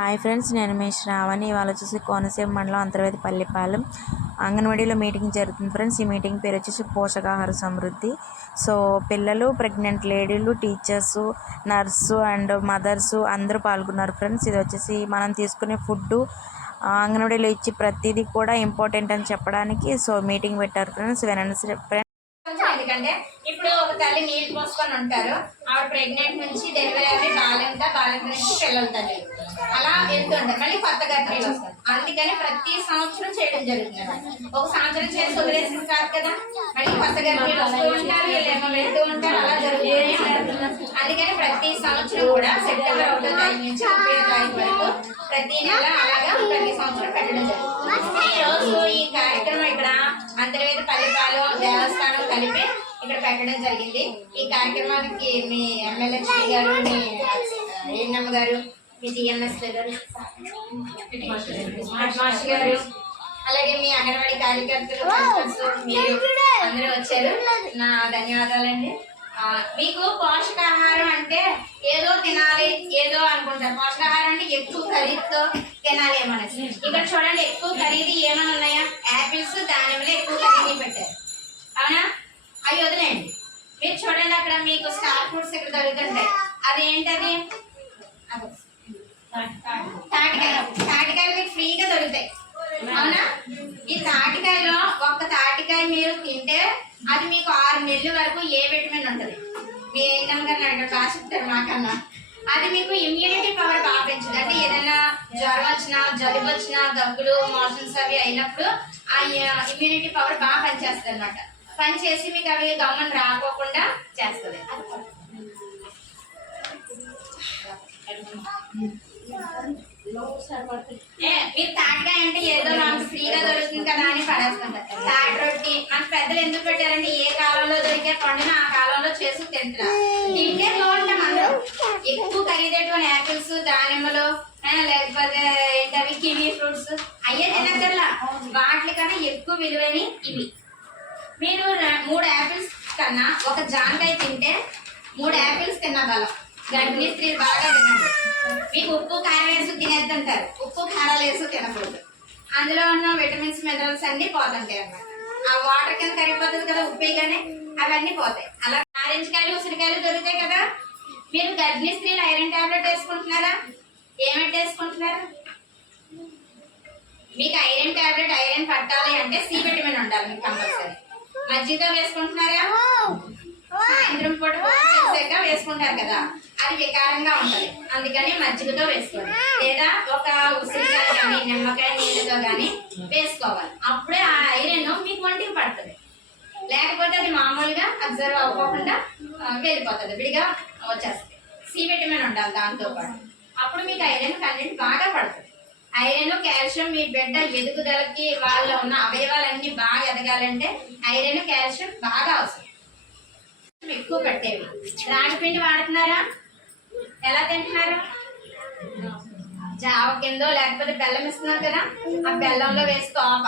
Hi friends, నేను మీ శ్రావణి. ఇవాళ వచ్చేసి కోనసీమ మండలం అంతర్వేది పల్లిపాలెం అంగన్వాడీలో మీటింగ్ జరుగుతుంది ఫ్రెండ్స్. ఈ మీటింగ్ పేరు వచ్చేసి పోషకాహార సమృద్ధి. సో పిల్లలు, ప్రెగ్నెంట్ లేడీలు, టీచర్సు, నర్సు అండ్ మదర్సు అందరూ పాల్గొన్నారు ఫ్రెండ్స్. ఇది వచ్చేసి మనం తీసుకునే ఫుడ్డు అంగన్వాడీలో ఇచ్చి ప్రతిదీ కూడా ఇంపార్టెంట్ అని చెప్పడానికి సో మీటింగ్ పెట్టారు ఫ్రెండ్స్. వినండి. ఎందుకంటే ఇప్పుడు ఒక తల్లి నీళ్ళు పోసుకొని ఉంటారు, ఆవిడ ప్రెగ్నెంట్ నుంచి డెలివరీ అవి బాలింత నుంచి పిల్లల తల్లి అలా వెళ్తుంటారు. మళ్ళీ కొత్త గర్భిణీలు వస్తారు. అందుకని ప్రతి సంవత్సరం చేయడం జరుగుతుంది. ఒక సంవత్సరం చేసి వదిలేసిన కాదు కదా, మళ్ళీ కొత్త గర్భిణీలు వస్తూ ఉంటారు, వీళ్ళేమో వెళ్తూ ఉంటారు, అలా జరుగుతూనే ఉంటుంది. అందుకని ప్రతి సంవత్సరం కూడా సెప్టెంబర్ 1వ తారీఖు నుంచి 30వ తారీఖు వరకు ప్రతి నెల అలాగా ప్రతి సంవత్సరం పెట్టడం జరుగుతుంది. ఈ రోజు ఈ కార్యక్రమం ఇక్కడ అంతర్వేది పల్లిపాలెం దేవస్థానం కలిపి ఇక్కడ పెట్టడం జరిగింది. ఈ కార్యక్రమానికి మీ ఎమ్మెల్యే గారు, మీ ఏఎన్ఎం గారు, మీ జిఎంఎస్ గారు, మాస్టర్ గారు, అలాగే మీ అంగన్వాడీ కార్యకర్తలు మీరు అందరూ వచ్చారు. నా ధన్యవాదాలండి. మీకు పోషకాహారం అంటే ఏదో తినాలి ఏదో అనుకుంటారు. పోషకాహారం అంటే ఎక్కువ ఖరీదుతో తినాలి ఏమనేసి. ఇక్కడ చూడండి, ఎక్కువ ఖరీదు ఏమైనా ఉన్నాయా? యాపిల్స్, దానిమ్మలు ఎక్కువ ఖరీదు పెట్టారు, అవునా? అవి వదిలేండి. మీరు చూడండి, అక్కడ మీకు స్టార్ ఫ్రూట్స్ ఇక్కడ దొరుకుతుంటాయి. అది ఏంటది? తాటికాయలు మీకు ఫ్రీగా దొరుకుతాయి, అవునా? ఈ తాటికాయలో ఒక్క తాటికాయ మీరు తింటే అది మీకు 6 నెలల వరకు ఏ విటమిన్ ఉంటుంది. మీ ఏఎన్ఎం గారిని అక్కడ బాగా చెప్తారు మాకన్నా. అది మీకు ఇమ్యూనిటీ పవర్ బాగా పెంచుతుంది. అంటే ఏదైనా జ్వరం వచ్చినా, జలుబు వచ్చినా, దగ్గులు, మోషన్స్ అవి అయినప్పుడు ఆ ఇమ్యూనిటీ పవర్ బాగా పనిచేస్తుంది అనమాట. పనిచేసి మీకు అవి గమనం రాకోకుండా చేస్తుంది. మీరు తాటికాయ అంటే ఏదో మనకు ఫ్రీగా దొరుకుతుంది కదా అని పడేస్తుంటారు. తాటి రొట్టి మన పెద్దలు ఎందుకు పెట్టారంటే ఏ కాలంలో దొరికే పండును ఆ కాలంలో చేసి తింటారు. తింటే బాగుంటాం అందరూ. ఎక్కువ ఖరీదైన యాపిల్స్, దానిమ్మలు, లేకపోతే ఏంటవి కివీ ఫ్రూట్స్ అయ్యే తినక్కర్లా. వాటికన్నా ఎక్కువ విలువని ఇవి. మీరు 3 యాపిల్స్ కన్నా ఒక జాంకాయ తింటే 3 యాపిల్స్ తిన్న బలం. గర్భిణీ స్త్రీలు బాగా తినండి. మీకు ఉప్పు కారం వేసి తినేద్దంటారు, ఉప్పు కారాలు వేసి తినకూడదు. అందులో ఉన్న విటమిన్స్, మినరల్స్ అన్ని పోతుంటాయి అన్నమాట. ఆ వాటర్ కింద కరిగిపోతుంది కదా ఉప్పిగానే, అవన్నీ పోతాయి. అలా నారింజకాయలు, ఉసిరికాయలు దొరుకుతాయి కదా. మీరు గర్భిణీ స్త్రీలు ఐరన్ టాబ్లెట్ వేసుకుంటున్నారా? ఏమిటి వేసుకుంటున్నారు? మీకు ఐరన్ టాబ్లెట్ ఐరన్ పట్టాలి అంటే సి విటమిన్ ఉండాలి మీకు కంపల్సరీ. మజ్జిగ వేసుకుంటున్నారా? సాయంత్రం పూట చేసాక వేసుకుంటారు కదా, అది వికారంగా ఉంటది. అందుకని మజ్జిగతో వేసుకోవాలి, లేదా ఒక ఉసిరికాయ కానీ నిమ్మకాయ నీళ్ళతో కానీ వేసుకోవాలి. అప్పుడే ఆ ఐరన్ మీకు ఒంటికి పడుతుంది. లేకపోతే అది మామూలుగా అబ్జర్వ్ అవ్వకుండా వెళ్ళిపోతుంది, విడిగా వచ్చేస్తుంది. సి విటమిన్ ఉండాలి దాంతో పాటు. అప్పుడు మీకు ఐరన్ కంటెంట్ బాగా పడుతుంది. ఐరన్, కాల్షియం మీ బిడ్డ ఎదుగుదలకి, వాళ్ళలో ఉన్న అవయవాలన్నీ బాగా ఎదగాలంటే ఐరన్, కాల్షియం బాగా అవసరం. ఎక్కువ పెట్టేవి. రాగి పిండి వాడుతున్నారా? ఎలా తింటున్నారు? జావ కిందో లేకపోతే బెల్లం ఇస్తున్నారు కదా, ఆ బెల్లంలో వేసి కోప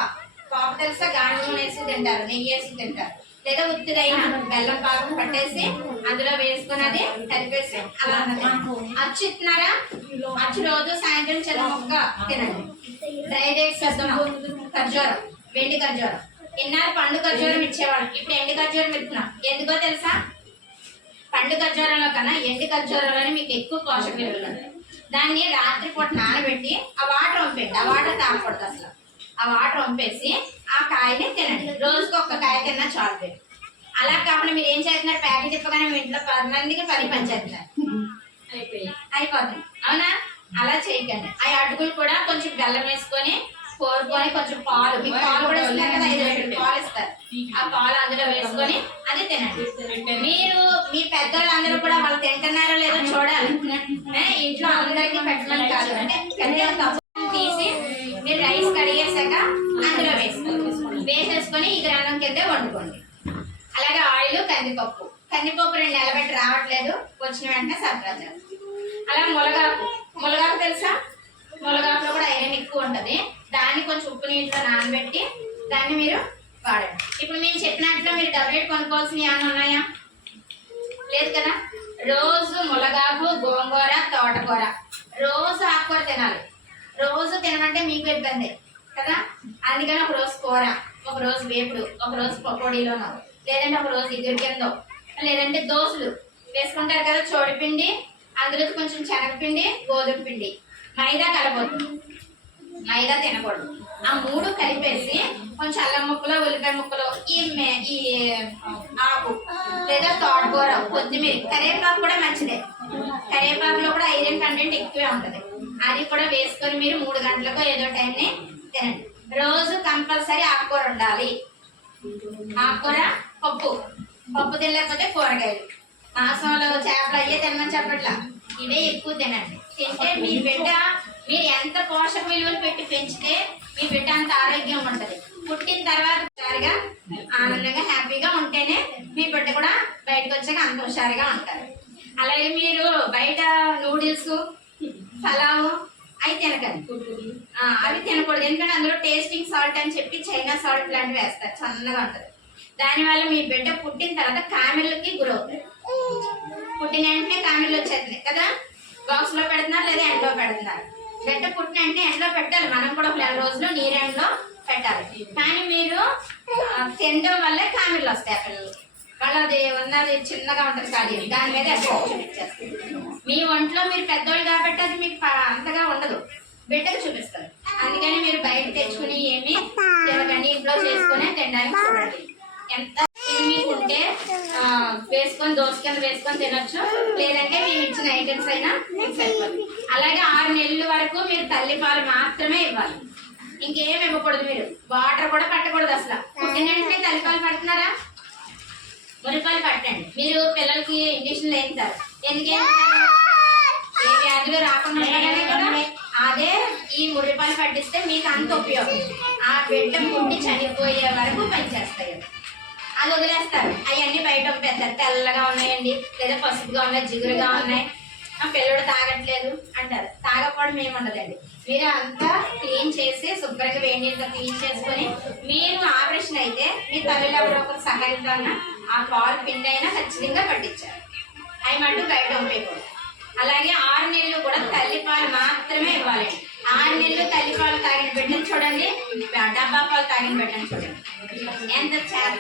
తెలుసా? గాడి నూనె వేసి తింటారు, నెయ్యి వేసి తింటారు. లేదా ఉత్తిదైనా బెల్లం పాకం పట్టేసి అందులో వేసుకుని అది కలిపేసి అలా అచ్చు ఇస్తున్నారా? అచ్చు రోజు సాయంత్రం చిన్న మొక్క తినండి. డ్రై డేట్స్ ఖర్జూరం, వెండి ఖర్జూరం. ఇన్నాళ్ళు పండు ఖర్జూరం ఇచ్చేవాళ్ళు, ఇప్పుడు ఎండు ఖర్జూరం ఇస్తున్నాం. ఎందుకో తెలుసా? పండు ఖర్జూరంలో కన్నా ఎండు ఖర్జూరంలోనే మీకు ఎక్కువ పోషక విలువలు ఉంటాయి. దాన్ని రాత్రిపూట నానబెట్టి ఆ వాటర్ వంపేయండి. ఆ వాటర్ తాగకూడదు అసలు. ఆ వాటర్ వంపేసి ఆ కాయని తినండి. రోజుకి ఒక్క కాయ తిన్నా చాలు పెట్టి. అలా కాకుండా మీరు ఏం చేస్తున్నారు? ప్యాకెట్ తిప్పగానే మీ ఇంట్లో 10 మందికి 10 పంచేస్తున్నారు, అయిపోతుంది, అవునా? అలా చేయకండి. ఆ అటుకులు కూడా కొంచెం బెల్లం వేసుకొని కోరుకొని కొంచెం పాలు, మీకు పాలు కూడా ఇస్తారు కదా, 5 లీటర్లు పాలు ఇస్తారు. ఆ పాలు అందులో వేసుకొని అది తినండి. మీరు మీ పెద్దవాళ్ళందరూ కూడా వాళ్ళు తింటున్నారో లేదో చూడాలి. ఇంట్లో అందరికీ పెట్టమని కాదు, అంటే పెద్ద కప్పు తీసి మీరు రైస్ కడిగేసాక అందులో వేసేసుకొని ఈ గ్రానం కింద వండుకోండి. అలాగే ఆయిల్, కందిపప్పు 2 నెలలు పెట్టి రావట్లేదు, వచ్చిన వెంటనే సరఫరా చేస్తాం. అలా ములగాకు తెలుసా? ములగాకులో కూడా ఐరన్ ఎక్కువ ఉంటుంది. దాన్ని కొంచెం ఉప్పు నీటిలో నానబెట్టి దాన్ని మీరు వాడండి. ఇప్పుడు మీరు చెప్పినట్లు మీరు డబ్బేట్ కొనుక్కోవాల్సినవి ఏమైనా ఉన్నాయా? లేదు కదా. రోజు ములగాకు, గోంగూర, తోటకూర రోజు ఆకుకూర తినాలి. రోజు తినమంటే మీకు ఇబ్బంది కదా, అందుకని ఒక రోజు కూర, ఒక రోజు వేపుడు, ఒక రోజు పకోడీలోనో, లేదంటే ఒక రోజు ఇగురు కిందో, లేదంటే దోశలు వేసుకుంటారు కదా, చోడిపిండి, అందులో కొంచెం శనగపిండి, గోధుమ పిండి, మైదా కలపొద్దు, మైదా తినకూడదు. ఆ 3 కలిపేసి కొంచెం అల్లం ముక్కలు, ఉల్లిపాయ ముక్కలు, ఈ ఆకు లేదా తోటకూర, కొత్తిమీర, కరివేపాకు కూడా మంచిదే. కరివేపాకులో కూడా ఐరన్ కంటెంట్ ఎక్కువే ఉంటుంది. అది కూడా వేసుకొని మీరు 3 గంటలకు ఏదో టైంని తినండి. రోజు కంపల్సరీ ఆకుకూర ఉండాలి. ఆకుకూర, పప్పు తినలేకపోతే కూరగాయలు, మాంసంలో చేపలు అయ్యే తినమని చెప్పట్లా, ఇవే ఎక్కువ తినండి. తింటే మీ బిడ్డ, మీరు ఎంత పోషక విలువలు పెట్టి పెంచితే మీ బిడ్డ అంత ఆరోగ్యంగా ఉంటుంది. పుట్టిన తర్వాత హుషారుగా, ఆనందంగా, హ్యాపీగా ఉంటేనే మీ బిడ్డ కూడా బయటకు వచ్చాక అంత హుషారుగా ఉంటారు. అలాగే మీరు బయట నూడిల్స్, పలావు అవి తినకండి, అవి తినకూడదు. ఎందుకంటే అందులో టేస్టింగ్ సాల్ట్ అని చెప్పి చైనా సాల్ట్ లాంటివి వేస్తారు, సన్నగా ఉంటుంది. దానివల్ల మీ బిడ్డ పుట్టిన తర్వాత కామెర్లకి గురవుతాయి. పుట్టిన వెంటనే కామెర్లు వచ్చేస్తున్నాయి కదా, బాక్స్ లో పెడుతున్నారు లేదా ఎండలో పెడుతున్నారు. బిడ్డ పుట్టిన వెంటనే ఎండలో పెట్టాలి, మనం కూడా ఒక 2 రోజులు నీరెండలో పెట్టాలి. కానీ మీరు తినడం వల్ల కామెర్లు వస్తాయి ఆ పిల్లలు. వాళ్ళది ఉన్నది చిన్నగా ఉంటుంది కానీ దాని మీద ఎఫెక్ట్ చూపించేస్తారు. మీ ఒంట్లో మీరు పెద్దోళ్ళు కాబట్టి అది మీకు అంతగా ఉండదు, బిడ్డకు చూపిస్తారు. అందుకని మీరు బయట తెచ్చుకుని ఏమి తినకండి, ఇంట్లో చేసుకుని తినడానికి చూడండి. ఎంత మీకు ఉంటే వేసుకొని దోశ కింద వేసుకొని తినొచ్చు, లేదంటే మేము ఇచ్చిన ఐటమ్స్ అయినా సరిపోతుంది. అలాగే 6 నెలల వరకు మీరు తల్లిపాలు మాత్రమే ఇవ్వాలి, ఇంకేం ఇవ్వకూడదు. మీరు వాటర్ కూడా పట్టకూడదు అసలు. పుట్టిన వెంటనే తల్లిపాలు పడుతున్నారా, మురిపాలు పట్టండి. మీరు పిల్లలకి ఇంజక్షన్లు వేస్తారు, ఎందుకేం ఏ వ్యాధులు రాకుండా ఉండాలనే కదా. అదే ఈ మురిపాలు పట్టిస్తే మీకు అంత ఉపయోగం. ఆ బిడ్డ పుట్టి చనిపోయే వరకు పనిచేస్తాయి. అది వదిలేస్తారు, అవన్నీ బయట పంపేస్తారు. తెల్లగా ఉన్నాయండి, లేదా పసుపుగా ఉన్నాయి, జిగురుగా ఉన్నాయి, ఆ పిల్లడు తాగట్లేదు అంటారు. తాగకపోవడం ఏముండదండి, మీరు అంతా క్లీన్ చేసి శుభ్రంగా వేడి నీళ్ళతో క్లీన్ చేసుకొని, మీరు ఆపరేషన్ అయితే మీ తల్లిలో ఎవరో ఒకరు సహాయంతో ఆ పాలు పిండి అయినా ఖచ్చితంగా పట్టించారు. అవి మటు బయట పంపేయకూడదు. అలాగే 6 నెలలు కూడా తల్లిపాలు మాత్రమే ఇవ్వాలి. 6 నెలలు తల్లిపాలు తాగిన బిడ్డను చూడండి, డబ్బా పాలు తాగిన బిడ్డను చూడండి, ఎంత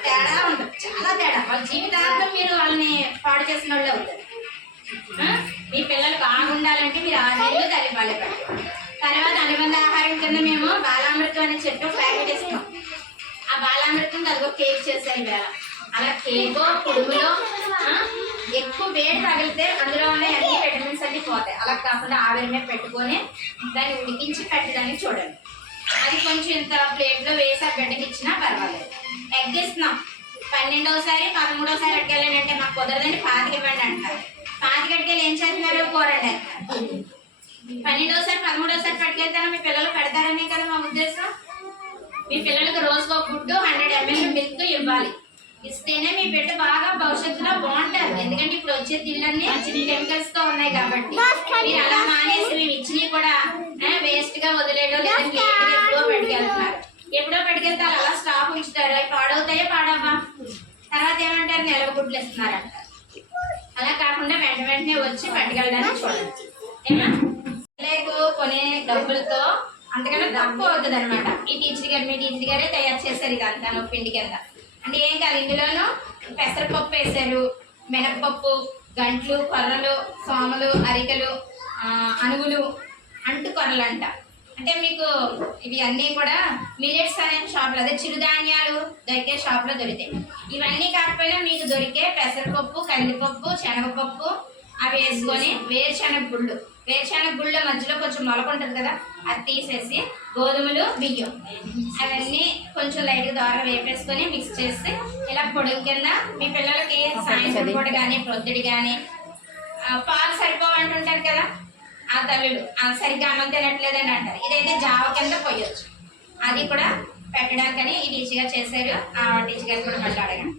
తేడా ఉంటుంది, చాలా తేడా. వాళ్ళ జీవితాంతం మీరు వాళ్ళని పాడు చేసిన వాళ్ళు అవుతారు. మీ పిల్లలు బాగుండాలంటే మీరు 6 నెలలు తల్లిపాలే పెట్టాలి. తర్వాత అనుబంధ ఆహారం కింద మేము బాలామృతం అని చెప్పి ప్యాకెట్ ఇస్తాం. ఆ బాలామృతం అదిగో కేక్ చేశారు వేళ. అలా కేకో కుడుములో ఎక్కువ వేడి తగిలితే అందులో ఉన్న అన్ని విటమిన్స్ అన్ని పోతాయి. అలా కాకుండా ఆవిరి మీద పెట్టుకొని దాన్ని ఉడికించి పెట్టడానికి చూడండి. అది కొంచెం ఇంత ప్లేట్లో వేసి ఆ బిడ్డకి ఇచ్చినా పర్వాలేదు. ఎగ్ ఇస్తున్నాం, 12వసారి 13వసారి అట్టుకెళ్ళానంటే మాకు కుదరదండి, 25 ఇవ్వండి అంటారు. 25 అట్టుకెళ్ళి ఏం చేస్తున్నారు, కూరండి. 12వసారి 13వసారి పట్టుకెళ్తారా మీ పిల్లలు పెడతారనే కదా మా ఉద్దేశం. మీ పిల్లలకు రోజుకు ఒక గుడ్డు 100 ml మిల్క్ ఇవ్వాలి. ఇస్తేనే మీ బిడ్డ బాగా భవిష్యత్తులో బాగుంటారు. ఎందుకంటే ఇప్పుడు వచ్చే తిళ్ళన్నీ కెమికల్స్ తో ఉన్నాయి కాబట్టి. మీరు అలా మానేసి మేము ఇచ్చినవి కూడా వేస్ట్ గా వదిలేయడం, లేదంటే ఎప్పుడో పట్టుకెళ్తున్నారు. ఎప్పుడో పట్టుకెళ్తారు, అలా స్టాక్ ఉంచుతారు, అవి పాడవుతాయో పాడవ్వా. తర్వాత ఏమంటారు, నిలవ గుడ్లు ఇస్తున్నారంట. అలా కాకుండా వెంటనే వచ్చి పట్టుకెళ్ళడానికి చూడండి. ఏమా లేకు కొనే డబ్బులతో అంతకన్నా తక్కువ అవుతుంది అనమాట. ఈ టీచర్ గారు, మీ టీచర్ గారే తయారు చేశారు ఇదంతా పిండి కింద. అంటే ఏం కాదు, ఇందులోనూ పెసరపప్పు వేసారు, మినపప్పు, గంట్లు, కొర్రలు, సోమలు, అరికలు, అనువులు, అంటు కొర్రలు అంట. అంటే మీకు ఇవి అన్నీ కూడా మిల్లెట్స్ అనే షాప్లో, అదే చిరుధాన్యాలు దొరికే షాప్లో దొరికాయి. ఇవన్నీ కాకపోయినా మీకు దొరికే పెసరపప్పు, కందిపప్పు, శనగపప్పు అవి వేసుకొని వేరుశనగ గుళ్ళ మధ్యలో కొంచెం మొలక ఉంటుంది కదా, అది తీసేసి గోధుమలు, బియ్యం అవన్నీ కొంచెం లైట్గా దోరగా వేపేసుకొని మిక్స్ చేసి ఇలా పొడుగు కింద మీ పిల్లలకి సాయంత్రం పూట కానీ ప్రొద్దుడి కానీ పాలు సరిపోవంటుంటారు కదా ఆ తల్లులు, సరిగ్గా అన్నం తినట్లేదని అంటారు. ఇదైతే జావ కింద పోయొచ్చు. అది కూడా పెట్టడానికని ఈ టీచర్ గారు చేశారు. ఆ టీచర్ గారు కూడా మళ్ళీ అడగండి.